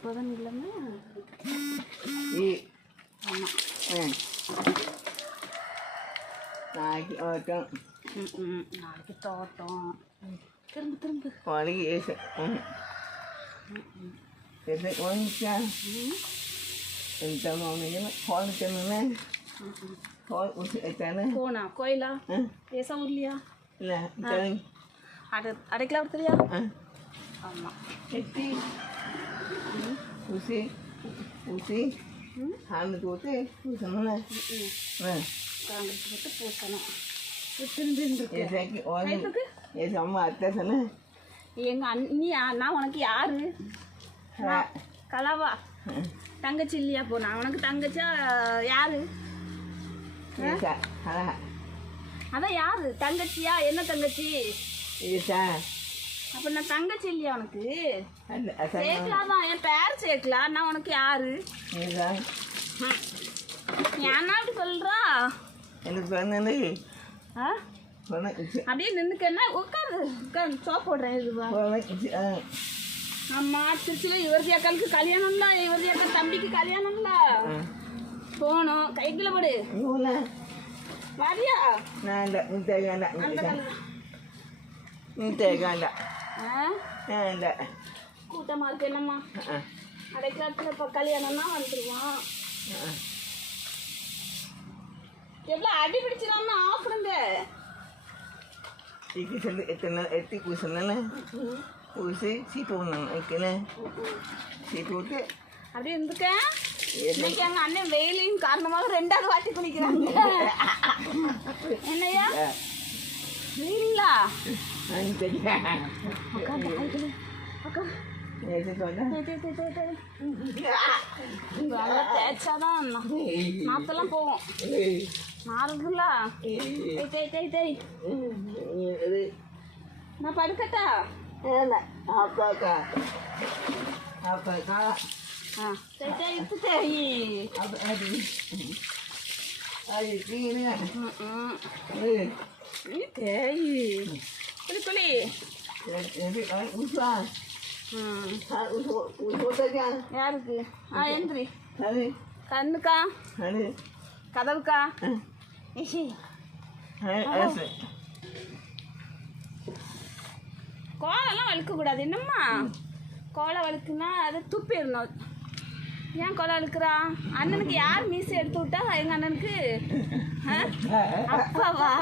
இப்போதான் இல்லைன்னா ஆமாம் நாளைக்கு ஓட்டம் நாளைக்கு தோட்டம் திரும்ப திரும்ப பழகி ஒன்றிச்சா ఎంత మౌనంగా ఫోన్ తిన్నా ఫోన్ వచ్చాను போனா கோயிலா ஏசா ஊர்லையா இல்லை அடைக்கலாம் தெரியா ஆமாம் எத்தி ஊசி ஊசி ஹாந்து போட்டு பூசணும்ல காங்கிரஸ் போட்டு பூசணும் திரும்பி என் அம்மா அத்தை சொன்னேன் எங்கள் நான் உனக்கு யாரு கலாவா தங்கச்சி இல்லையா போ நான் உனக்கு தங்கச்சா யாரு அதான் யாரு தங்கச்சியா என்ன தங்கச்சி அப்போ நான் தங்கச்சி இல்லையா உனக்கு சேர்க்கலாம் தான் என் பேர் சேர்க்கலாம் நான் உனக்கு யாரு ஏன்னா அப்படி சொல்கிறா எனக்கு சொன்னது அப்படியே நின்றுக்கன்னா உட்காந்து சோப் போடுறேன் இதுவா அம்மா திருச்சியில் யுவதி அக்காளுக்கு கல்யாணம்ல யுவதி அக்கா தம்பிக்கு கல்யாணம்ல போகணும் கைக்குள்ள போடு வரியா கூட்டமாக இருக்கு என்னம்மா அடைக்காலத்தில் இப்போ கல்யாணம்னா வந்துடுவான் எவ்வளோ அடி பிடிச்சிடாம ஆப்பிடுங்க எத்தி பூசணும்ல பூசி சீப்பு வைக்கணும் சீப்பு விட்டு அப்படியே இருந்துக்க இன்னைக்கு எங்கள் அண்ணன் வெயிலையும் காரணமாக 2வது வாட்டி குளிக்கிறாங்க என்னையா வெயிலா அக்கா தேய்ச்சாதான் நாத்தெல்லாம் போகும் மாறுதுல்ல நான் படுக்கட்டா இப்போ குளி யாருக்கு எந்திரி கண்ணுக்கா கதவுக்கா கோலெல்லாம் வழுக்கக்கூடாது என்னம்மா கோலை வழுக்குன்னா அதை துப்பிடணும் ஏன் கோலை வழுக்குறா அண்ணனுக்கு யார் மீசை எடுத்து விட்டா எங்கள் அண்ணனுக்கு அப்பாவா